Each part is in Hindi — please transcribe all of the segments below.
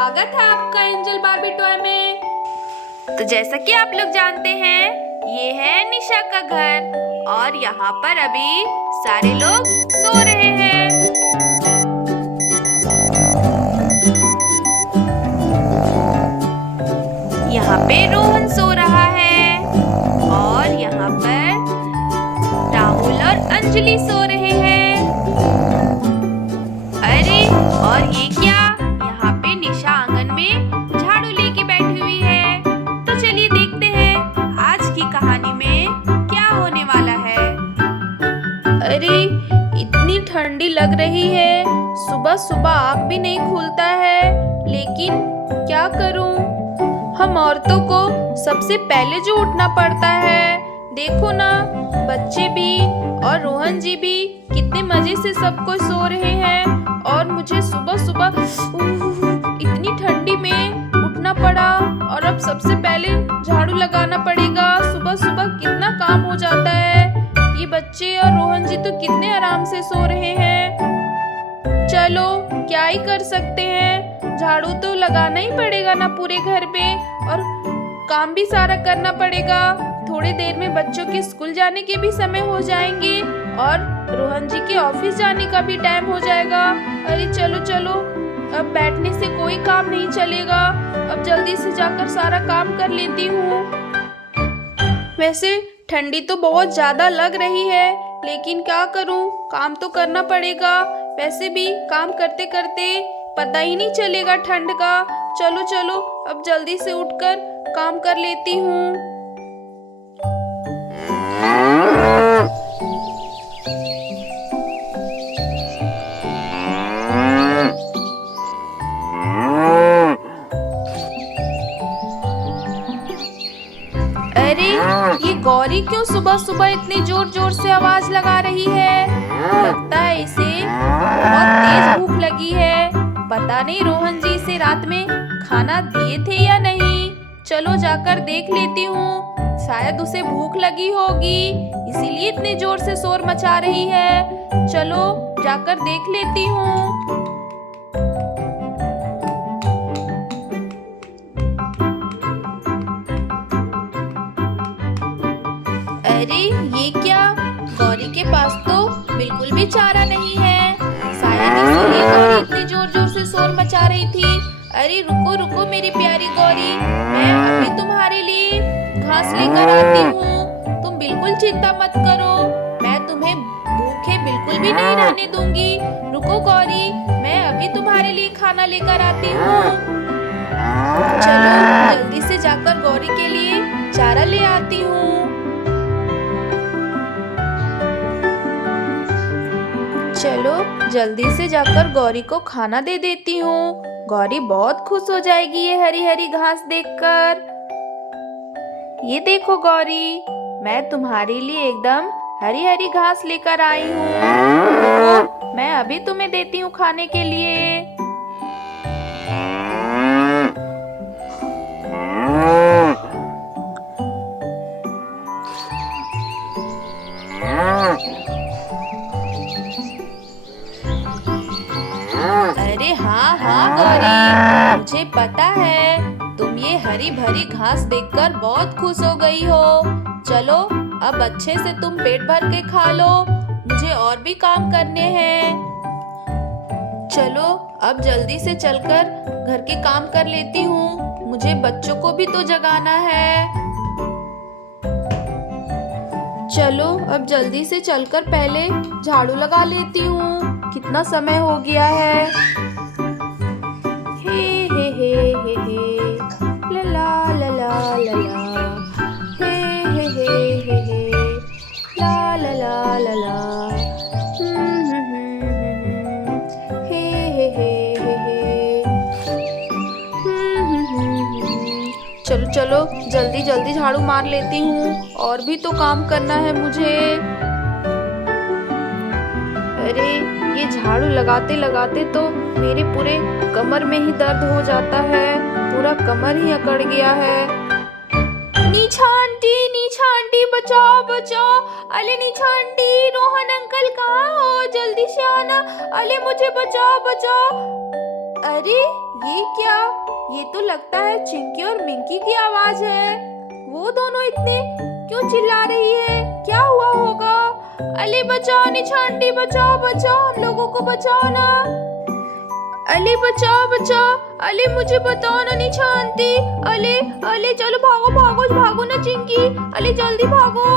स्वागत है आपका एंजल बार्बी टॉय में। तो जैसा कि आप लोग जानते हैं, ये है निशा का घर और यहाँ पर अभी सारे लोग सो रहे हैं। यहाँ पे रोहन सो रहा है और यहाँ पर राहुल और अंजलि सो रहे हैं। अरे और ये क्या, यहाँ पे निशा आंगन में झाड़ू लेके बैठी हुई है। तो चलिए देखते हैं आज की कहानी में क्या होने वाला है। अरे इतनी ठंडी लग रही है, सुबह सुबह आँख भी नहीं खुलता है, लेकिन क्या करूं? हम औरतों को सबसे पहले जो उठना पड़ता है। देखो ना, बच्चे भी और रोहन जी भी कितने मजे से सब कोई सो रहे हैं और मुझे सुबह सुबह इतनी ठंडी में उठना पड़ा और अब सबसे पहले झाड़ू लगाना पड़ेगा। सुबह सुबह कितना काम हो जाता है। ये बच्चे और रोहन जी तो कितने आराम से सो रहे हैं। चलो क्या ही कर सकते हैं, झाड़ू तो लगाना ही पड़ेगा ना पूरे घर में, और काम भी सारा करना पड़ेगा। थोड़ी देर में बच्चों के स्कूल जाने के भी समय हो जाएंगे और रोहन जी के ऑफिस जाने का भी टाइम हो जाएगा। अरे चलो चलो, अब बैठने से कोई काम नहीं चलेगा। अब जल्दी से जाकर सारा काम कर लेती हूँ। वैसे ठंडी तो बहुत ज्यादा लग रही है, लेकिन क्या करूँ, काम तो करना पड़ेगा। वैसे भी काम करते करते पता ही नहीं चलेगा ठंड का। चलो चलो, अब जल्दी से उठकर काम कर लेती हूँ। अरे ये गौरी क्यों सुबह सुबह इतनी जोर जोर से आवाज लगा रही है? लगता है इसे बहुत तेज भूख लगी है। पता नहीं रोहन जी इसे रात में खाना दिए थे या नहीं। चलो जाकर देख लेती हूँ, शायद उसे भूख लगी होगी, इसीलिए इतने जोर से शोर मचा रही है। चलो जाकर देख लेती हूँ। अरे ये क्या, गौरी के पास तो बिल्कुल भी चारा नहीं है। शायद इसीलिए गौरी इतनी जोर जोर से शोर मचा रही थी। अरे रुको रुको मेरी प्यारी गौरी, मैं अभी तुम्हारे लिए घास लेकर आती हूँ। तुम बिल्कुल चिंता मत करो, मैं तुम्हें भूखे बिल्कुल भी नहीं रहने दूंगी। रुको गौरी, मैं अभी तुम्हारे लिए खाना लेकर आती हूँ। चलो जल्दी से जाकर गौरी के लिए चारा ले आती हूँ। चलो जल्दी से जाकर गौरी को खाना दे देती हूँ। गौरी बहुत खुश हो जाएगी ये हरी हरी घास देखकर। ये देखो गौरी, मैं तुम्हारे लिए एकदम हरी हरी घास लेकर आई हूँ। तो मैं अभी तुम्हें देती हूँ खाने के लिए। अरे हाँ हाँ गौरी, मुझे पता है तुम ये हरी भरी घास देखकर बहुत खुश हो गई हो। चलो अब अच्छे से तुम पेट भर के खा लो, मुझे और भी काम करने हैं। चलो अब जल्दी से चलकर घर के काम कर लेती हूँ, मुझे बच्चों को भी तो जगाना है। चलो अब जल्दी से चलकर पहले झाड़ू लगा लेती हूँ, कितना समय हो गया है। हे हे हे हे हे ला ला ला ला ला ला, हे हे हे हे ला ला ला ला ला, हे हे हे हे। चलो चलो जल्दी जल्दी झाड़ू मार लेती हूँ, और भी तो काम करना है मुझे। अरे ये झाड़ू लगाते लगाते तो मेरे पूरे कमर में ही दर्द हो जाता है, पूरा कमर ही अकड़ गया है। नीछा आंटी बचाओ बचाओ। अले नीछा आंटी, रोहन अंकल कहाँ हो, जल्दी से आना। अले मुझे बचाओ बचाओ। अरे ये क्या? ये तो लगता है चिंकी और मिंकी की आवाज है। वो दोनों इतने क्यों चिल्ला रही है? क्या हुआ होगा? अली बचाओ निशा आंटी, बचाओ बचाओ, हम लोगों को बचाओ ना। अली बचाओ बचाओ, अली मुझे बताओ ना निशा आंटी। अली अली चलो भागो भागो भागो ना चिंकी, अली जल्दी भागो।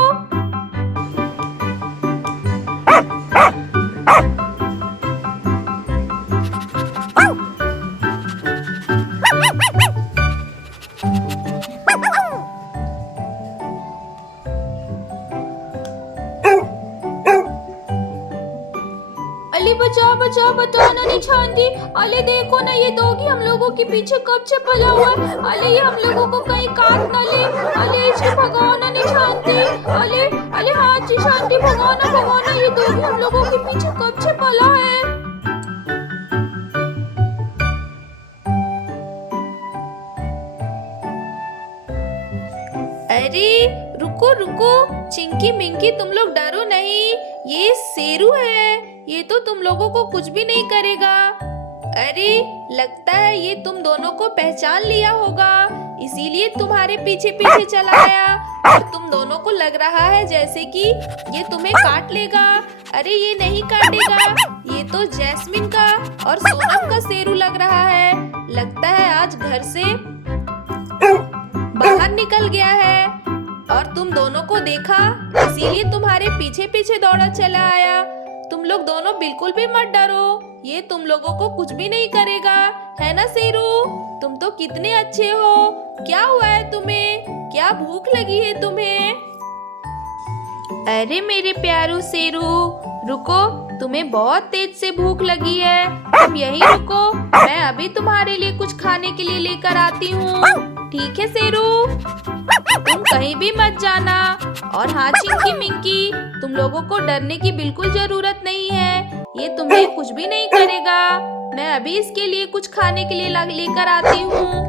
अली बचाओ बचाओ, बताओ ना निशा आंटी। अली देखो ना, ये डॉगी हम लोगों के पीछे कब से पला हुआ है। अली ये हम लोगों को कहीं काट ना ले। अली इसको भगाओ ना निशा आंटी। अली अली हाँ निशा आंटी, भगाओ ना, ये डॉगी हम लोगों के पीछे कब से पला है। अरे रुको रुको, चिंकी मिंकी तुम लोग डरो नहीं, ये शेरू है, ये तो तुम लोगों को कुछ भी नहीं करेगा। अरे लगता है ये तुम दोनों को पहचान लिया होगा, इसीलिए तुम्हारे पीछे पीछे चला आया। और तुम दोनों को लग रहा है जैसे कि ये तुम्हें काट लेगा। अरे ये नहीं काटेगा, ये तो जैस्मिन का और सोनम का शेरू लग रहा है। लगता है आज घर से बाहर निकल गया है और तुम दोनों को देखा, इसीलिए तुम्हारे पीछे पीछे दौड़ा चला आया। तुम लोग दोनों बिल्कुल भी मत डरो, ये तुम लोगों को कुछ भी नहीं करेगा, है ना शेरू? तुम तो कितने अच्छे हो। क्या हुआ है तुम्हें? क्या भूख लगी है तुम्हें? अरे मेरे प्यारू शेरू, रुको, तुम्हें बहुत तेज से भूख लगी है, तुम यहीं रुको, मैं अभी तुम्हारे लिए कुछ खाने के लिए लेकर आती हूँ। ठीक है शेरू, तुम कहीं भी मत जाना। और हाँ चिंकी मिंकी, तुम लोगों को डरने की बिल्कुल जरूरत नहीं है, ये तुम्हें कुछ भी नहीं करेगा। मैं अभी इसके लिए कुछ खाने के लिए लेकर आती हूँ।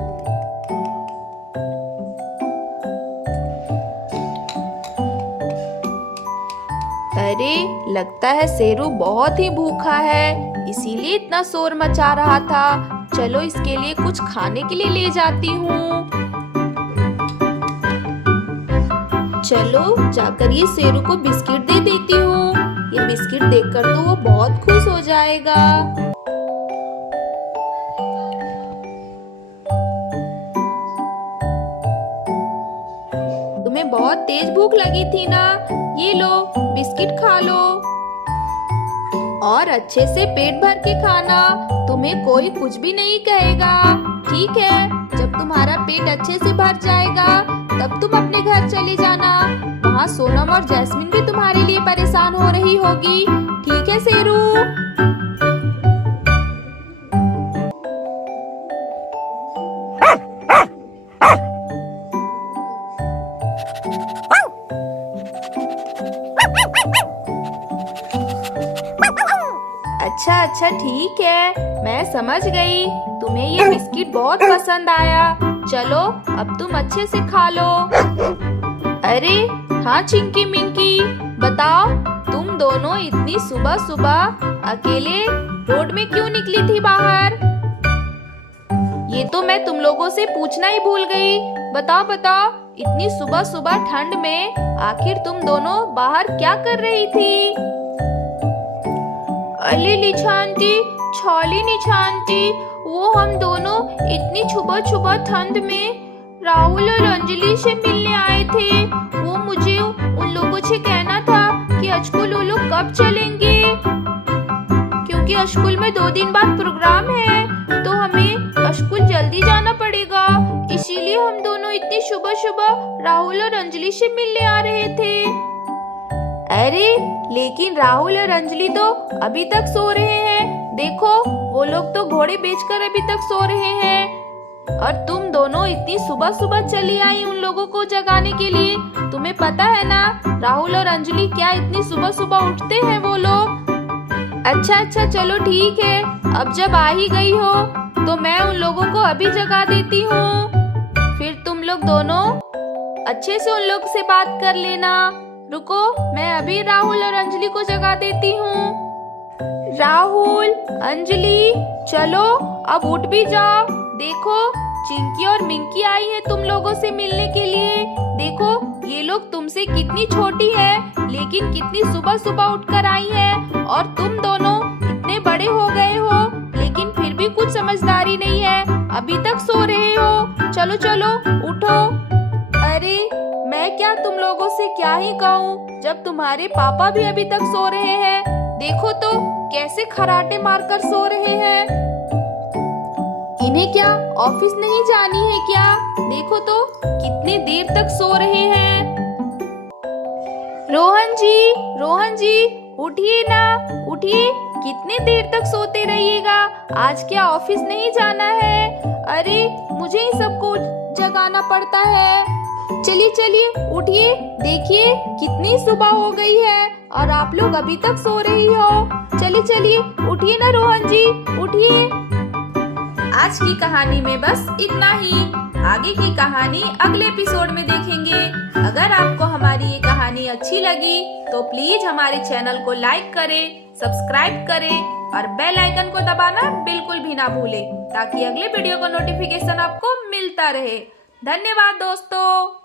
अरे लगता है शेरू बहुत ही भूखा है, इसीलिए इतना शोर मचा रहा था। चलो इसके लिए कुछ खाने के लिए ले जाती हूँ। चलो जाकर ये शेरू को बिस्किट दे देती हूँ, ये बिस्किट देखकर तो वो बहुत खुश हो जाएगा। तुम्हें बहुत तेज भूख लगी थी ना, ये लो बिस्किट खा लो और अच्छे से पेट भर के खाना, तुम्हें कोई कुछ भी नहीं कहेगा। ठीक है, जब तुम्हारा पेट अच्छे से भर जाएगा तब तुम अपने घर चली जाना। वहाँ सोनम और जैस्मिन भी तुम्हारे लिए परेशान हो रही होगी। ठीक है शेरू? अच्छा ठीक है, मैं समझ गई, तुम्हें ये बिस्किट बहुत पसंद आया। चलो अब तुम अच्छे से खा लो। अरे हाँ चिंकी मिंकी, बताओ तुम दोनों इतनी सुबह सुबह अकेले रोड में क्यों निकली थी बाहर? ये तो मैं तुम लोगों से पूछना ही भूल गई। बताओ बताओ, इतनी सुबह सुबह ठंड में आखिर तुम दोनों बाहर क्या कर रही थी? अली निशांती, छाली निशांती, वो हम दोनों इतनी सुबह सुबह ठंड में राहुल और अंजलि से मिलने आए थे। वो मुझे उन लोगों से कहना था कि स्कूल वो लोग कब चलेंगे, क्योंकि स्कूल में 2 दिन बाद प्रोग्राम है तो हमें स्कूल जल्दी जाना पड़ेगा, इसीलिए हम दोनों इतनी सुबह सुबह राहुल और अंजलि से मिलने आ रहे थे। अरे लेकिन राहुल और अंजलि तो अभी तक सो रहे हैं, देखो वो लोग तो घोड़े बेचकर अभी तक सो रहे हैं और तुम दोनों इतनी सुबह सुबह चली आई उन लोगों को जगाने के लिए। तुम्हें पता है ना राहुल और अंजलि क्या इतनी सुबह सुबह उठते हैं वो लोग। अच्छा चलो ठीक है, अब जब आ ही गई हो तो मैं उन लोगों को अभी जगा देती हूँ, फिर तुम लोग दोनों अच्छे से उन लोग से बात कर लेना। रुको, मैं अभी राहुल और अंजलि को जगा देती हूँ। राहुल, अंजलि, चलो अब उठ भी जाओ। देखो, चिंकी और मिंकी आई है तुम लोगों से मिलने के लिए। देखो, ये लोग तुमसे कितनी छोटी है, लेकिन कितनी सुबह सुबह उठकर आई है। और तुम दोनों इतने बड़े हो गए हो, लेकिन फिर भी कुछ समझदारी नहीं है, अभी तक सो रहे हो। चलो चलो उठो। अरे, मैं क्या तुम लोगों से क्या ही कहूँ, जब तुम्हारे पापा भी अभी तक सो रहे हैं। देखो तो कैसे खराटे मारकर सो रहे हैं। इन्हें क्या ऑफिस नहीं जानी है क्या? देखो तो कितनी देर तक सो रहे हैं। रोहन जी, उठिए ना, उठिए। कितनी देर तक सोते रहिएगा? आज क्या ऑफिस नहीं जाना है? अरे, मुझे ही सबको जगाना पड़ता है। चलिए चलिए उठिए, देखिए कितनी सुबह हो गई है और आप लोग अभी तक सो रही हो। चलिए चलिए उठिए ना रोहन जी, उठिए। आज की कहानी में बस इतना ही। आगे की कहानी अगले एपिसोड में देखेंगे। अगर आपको हमारी ये कहानी अच्छी लगी तो प्लीज हमारे चैनल को लाइक करें, सब्सक्राइब करें और बेल आइकन को दबाना बिल्कुल भी ना भूलें, ताकि अगले वीडियो का नोटिफिकेशन आपको मिलता रहे। धन्यवाद दोस्तों।